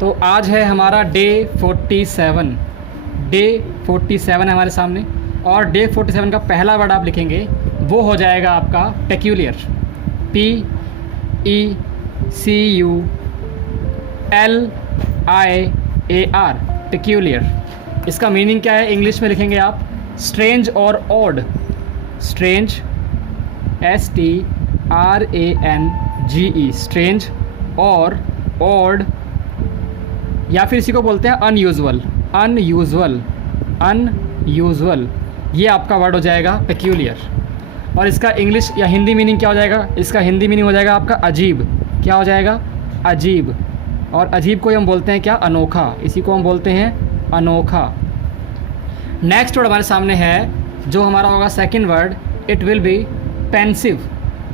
तो आज है हमारा डे 47। डे 47 है हमारे सामने, और डे 47 का पहला वर्ड आप लिखेंगे वो हो जाएगा आपका पेक्यूलियर। PECULIAR, peculiar. इसका मीनिंग क्या है इंग्लिश में लिखेंगे आप? स्ट्रेंज और ऑड। स्ट्रेंज, STRANGE, स्ट्रेंज, और ऑड, या फिर इसी को बोलते हैं अनयूजुअल। अनयूजुअल, अनयूजुअल, ये आपका वर्ड हो जाएगा पेक्यूलियर। और इसका इंग्लिश या हिंदी मीनिंग क्या हो जाएगा? इसका हिंदी मीनिंग हो जाएगा आपका अजीब। क्या हो जाएगा? अजीब। और अजीब को हम बोलते हैं क्या? अनोखा। इसी को हम बोलते हैं अनोखा। नेक्स्ट वर्ड हमारे सामने है जो हमारा होगा second word, it will be pensive.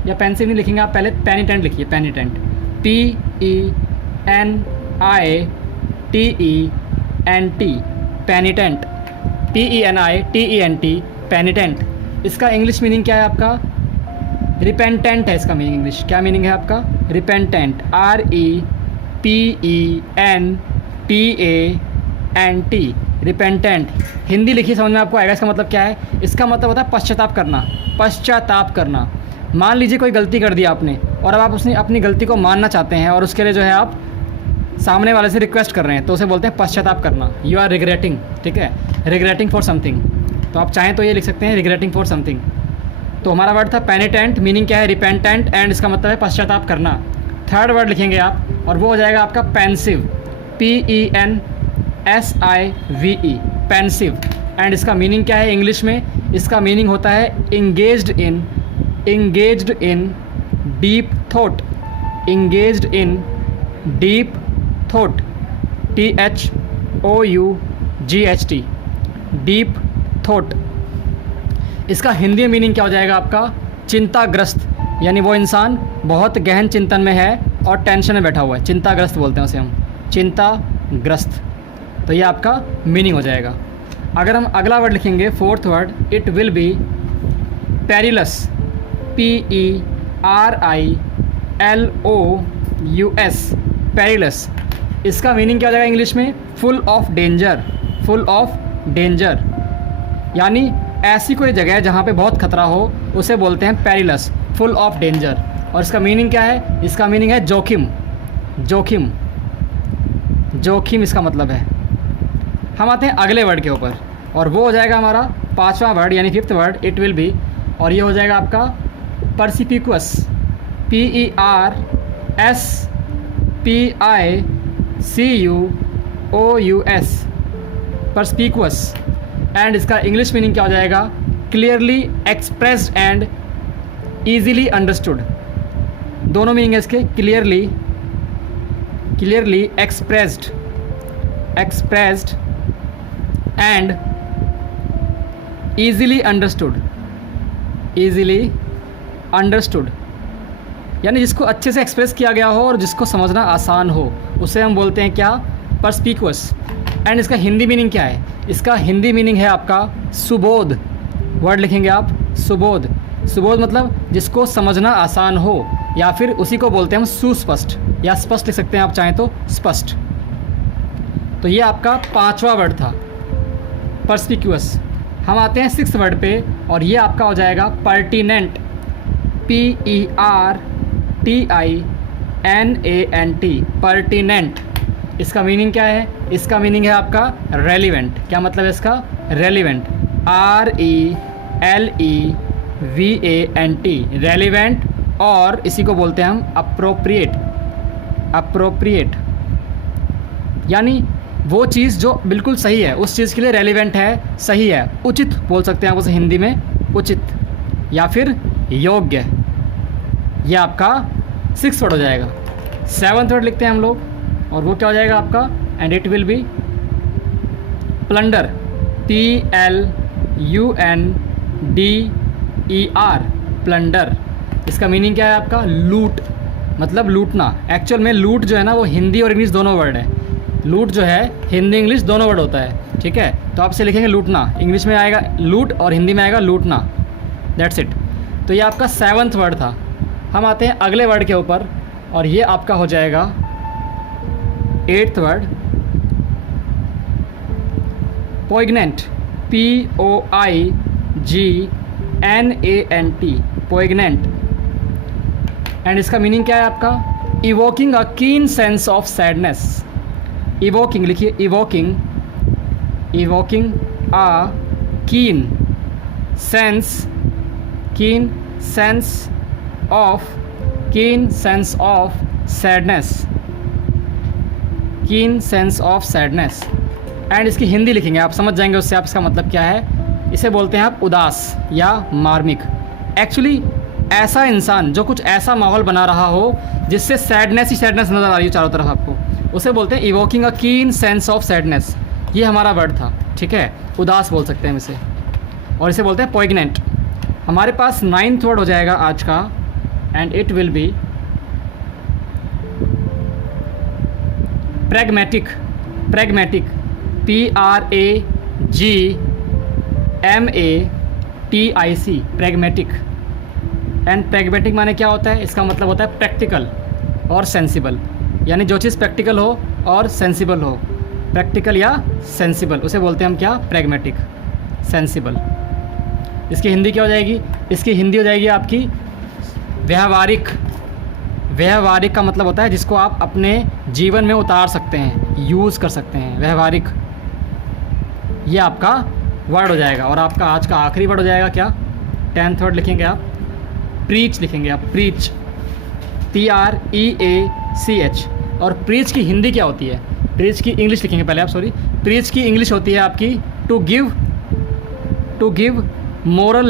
या पेंसिव नहीं लिखेंगे आप, पहले पेनिटेंट लिखिए। पेनिटेंट, PENITENT, पेनिटेंट, PENITENT, पेनिटेंट। इसका इंग्लिश मीनिंग क्या है आपका? रिपेंटेंट है इसका मीनिंग। इंग्लिश क्या मीनिंग है आपका? Repentant, REPENTANT, repentant. हिंदी लिखिए, समझ में आपको आएगा इसका मतलब क्या है। इसका मतलब होता है पश्चाताप करना। पश्चाताप करना। मान लीजिए कोई गलती कर दी आपने, और अब आप अपनी गलती को मानना चाहते हैं, और उसके लिए जो है आप सामने वाले से रिक्वेस्ट कर रहे हैं, तो उसे बोलते हैं पश्चाताप करना। यू आर रिग्रेटिंग, ठीक है, रिग्रेटिंग फॉर समथिंग। तो आप चाहें तो ये लिख सकते हैं रिग्रेटिंग फॉर समथिंग। तो हमारा वर्ड था पेनिटेंट, मीनिंग क्या है? रिपेंटेंट, एंड इसका मतलब है पश्चाताप करना। थर्ड वर्ड लिखेंगे आप, और वो हो जाएगा आपका पेंसिव, PENSIVE, पेंसिव। एंड इसका मीनिंग क्या है इंग्लिश में? इसका मीनिंग होता है इंगेज्ड इन डीप थॉट। इंगेज्ड इन deep thought, THOUGHT, deep thought. इसका हिंदी मीनिंग क्या हो जाएगा आपका? चिंताग्रस्त, यानी वो इंसान बहुत गहन चिंतन में है और टेंशन में बैठा हुआ है। चिंताग्रस्त बोलते हैं उसे हम, चिंताग्रस्त। तो ये आपका मीनिंग हो जाएगा। अगर हम अगला वर्ड लिखेंगे, fourth word, it will be perilous, PERILOUS, perilous. इसका मीनिंग क्या हो जाएगा इंग्लिश में? Full of danger. Full of danger, यानी ऐसी कोई जगह जहाँ पे बहुत खतरा हो उसे बोलते हैं पेरिलस, फुल ऑफ डेंजर। और इसका मीनिंग क्या है? इसका मीनिंग है जोखिम। जोखिम, जोखिम इसका मतलब है। हम आते हैं अगले वर्ड के ऊपर, और वो हो जाएगा हमारा पांचवा वर्ड, यानी fifth word, it will be, और ये हो जाएगा आपका परसिपिकुअस, PERSPICUOUS, परस्पिकुअस। एंड इसका इंग्लिश मीनिंग क्या हो जाएगा? Clearly expressed and easily understood. दोनों मीनिंग है इसके, clearly expressed and easily understood, यानी जिसको अच्छे से एक्सप्रेस किया गया हो और जिसको समझना आसान हो, उसे हम बोलते हैं क्या? परस्पिकुअस। एंड इसका हिंदी मीनिंग क्या है? इसका हिंदी मीनिंग है आपका सुबोध। वर्ड लिखेंगे आप, सुबोध। सुबोध मतलब जिसको समझना आसान हो, या फिर उसी को बोलते हैं हम सुस्पष्ट, या स्पष्ट लिख सकते हैं आप चाहें तो, स्पष्ट। तो ये आपका पांचवा वर्ड था, परस्पिक्यूअस। हम आते हैं सिक्स्थ वर्ड पे, और ये आपका हो जाएगा पर्टिनेंट, PERTINANT, पर्टिनेंट। इसका मीनिंग क्या है? इसका मीनिंग है आपका रेलिवेंट। क्या मतलब है इसका? Relevant, RELEVANT, relevant. और इसी को बोलते हैं हम अप्रोप्रिएट, यानी वो चीज़ जो बिल्कुल सही है, उस चीज़ के लिए रेलिवेंट है, सही है, उचित बोल सकते हैं आप उसे हिंदी में, उचित या फिर योग्य। यह आपका सिक्स्थ वर्ड हो जाएगा। सेवन्थ वर्ड लिखते हैं हम लोग, और वो क्या हो जाएगा आपका? And it will be plunder, PLUNDER, plunder. इसका मीनिंग क्या है आपका? लूट, मतलब लूटना। एक्चुअल में लूट जो है ना, वो हिंदी और इंग्लिश दोनों वर्ड है। लूट जो है हिंदी इंग्लिश दोनों वर्ड होता है, ठीक है। तो आप से लिखेंगे लूटना, इंग्लिश में आएगा लूट और हिंदी में आएगा लूटना, दैट्स इट। तो ये आपका सेवन्थ वर्ड था। हम आते हैं अगले वर्ड के ऊपर, और ये आपका हो जाएगा 8th word poignant, POIGNANT, poignant. And इसका मीनिंग क्या है आपका? Evoking a keen sense of sadness. Evoking लिखिए, evoking a keen sense of sadness. And इसकी हिंदी लिखेंगे, आप समझ जाएंगे उससे आप इसका मतलब क्या है। इसे बोलते हैं आप उदास या मार्मिक। एक्चुअली ऐसा इंसान जो कुछ ऐसा माहौल बना रहा हो जिससे सैडनेस ही सैडनेस नज़र आ रही हो चारों तरफ आपको, उसे बोलते हैं evoking a keen sense of sadness. ये हमारा वर्ड था, ठीक है, उदास बोल सकते हैं हम इसे। और इसे बोलते हैं पोइग्नेंट। हमारे पास 9th वर्ड हो जाएगा आज का, and it will be pragmatic. PRAGMATIC, pragmatic. And pragmatic माने क्या होता है? इसका मतलब होता है प्रैक्टिकल और सेंसिबल, यानी जो चीज़ प्रैक्टिकल हो और सेंसिबल हो, प्रैक्टिकल या सेंसिबल, उसे बोलते हैं हम क्या? Pragmatic, sensible. इसकी हिंदी क्या हो जाएगी? इसकी हिंदी हो जाएगी आपकी व्यवहारिक। व्यवहारिक का मतलब होता है जिसको आप अपने जीवन में उतार सकते हैं, यूज़ कर सकते हैं, व्यवहारिक। ये आपका वर्ड हो जाएगा। और आपका आज का आखिरी वर्ड हो जाएगा क्या? 10th वर्ड लिखेंगे आप, प्रीच लिखेंगे आप, प्रीच, PREACH। और प्रीच की हिंदी क्या होती है? प्रीच की इंग्लिश लिखेंगे पहले आप, सॉरी। प्रीच की इंग्लिश होती है आपकी टू गिव मोरल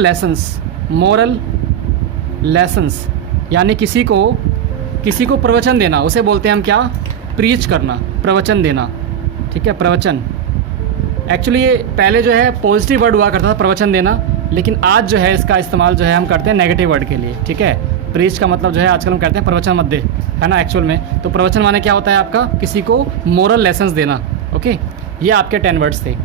लेसन्स, यानी किसी को प्रवचन देना, उसे बोलते हैं हम क्या? प्रीच करना, प्रवचन देना, ठीक है, प्रवचन। एक्चुअली ये पहले जो है पॉजिटिव वर्ड हुआ करता था प्रवचन देना, लेकिन आज जो है इसका इस्तेमाल जो है हम करते हैं नेगेटिव वर्ड के लिए, ठीक है। प्रीच का मतलब जो है आजकल हम कहते हैं प्रवचन मत दे, है ना, एक्चुअल में। तो प्रवचन माने क्या होता है आपका? किसी को मोरल लेसन्स देना। ओके, ये आपके 10 वर्ड्स थे।